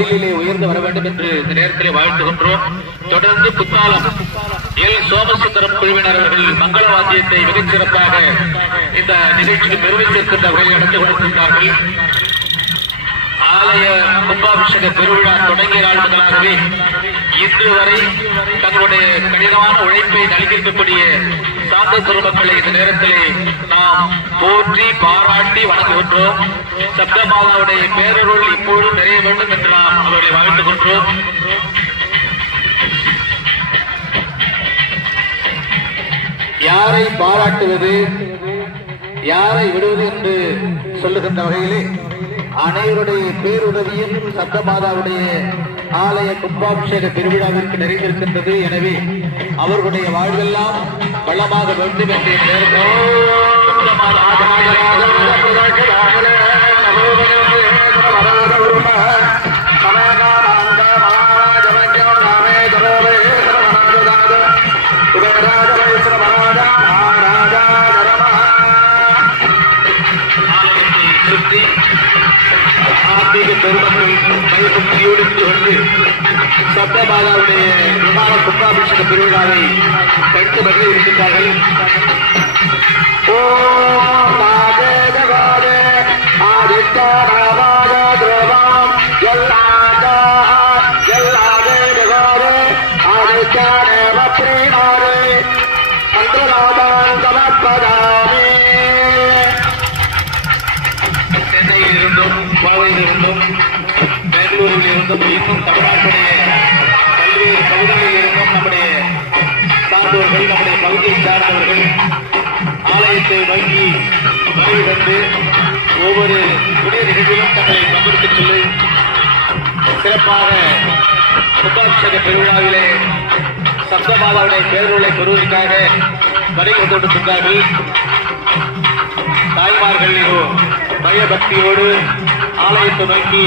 தொழிலிலே உயர்ந்து வர வேண்டும் என்று இந்த நேரத்திலே வாழ்த்துகின்றோம். தொடர்ந்து புத்தாலம் எல் சோமசுந்தரம் குழுவினர் அவர்கள் மங்கள வாத்தியத்தை மிகச் சிறப்பாக இந்த நிகழ்ச்சிக்கு பெருமை சேர்க்கின்ற வகையில் நடந்து கொண்டிருக்கிறார்கள். ஆலய கும்பாபிஷேக பெருவிழா தொடங்கிய நாள் முதலாகவே இன்று வரை தங்களுடைய கடினமான உழைப்பை நல்கியிருக்கக்கூடிய சாந்த பெருமக்களை இந்த நேரத்திலே நாம் போற்றி பாராட்டி வணங்குகின்றோம். சப்தமாதாவுடைய பேரருள் இப்பொழுதும் நிறைய வேண்டும் என்று நாம் அவர்களை வாழ்த்துகின்றோம். யாரை பாராட்டுவது யாரை விடுவது என்று சொல்லுகின்ற வகையிலே அனைவருடைய பேருதவியும் சப்தமாதாவுடைய ஆலய கும்பாபிஷேக திருவிழாவிற்கு நிறைந்திருக்கின்றது. எனவே அவர்களுடைய வாழ்வெல்லாம் வளமாக வேண்டும் என்று சப்தமாதாவுடைய விமான கும்பாபிஷேக திருவிழாவை கண்டு மகிழ இருக்கின்றார்கள். சென்னையில் இருந்தும் கோவையில் இருந்தும் பெங்களூரில் இருந்தும் இன்னும் தமிழ்நாட்டுடைய பல்வேறு பகுதிகளில் இருந்தும் நம்முடைய சார்ந்தவர்கள் நம்முடைய பகுதியை சார்ந்தவர்கள் ஆலயத்தை நோக்கி வருகை வந்து ஒவ்வொரு புதிய நிகழ்ச்சியிலும் தங்களை பங்கெடுத்துச் சொல்லி சிறப்பாக கும்பாபிஷேக பெருவிழாவிலே சப்தமாதாவுடைய பேருளை பெறுவதற்காக வருகை கொண்டிருக்கின்றார்கள். தாய்மார்கள் பயபக்தியோடு ஆலயத்தை நோக்கி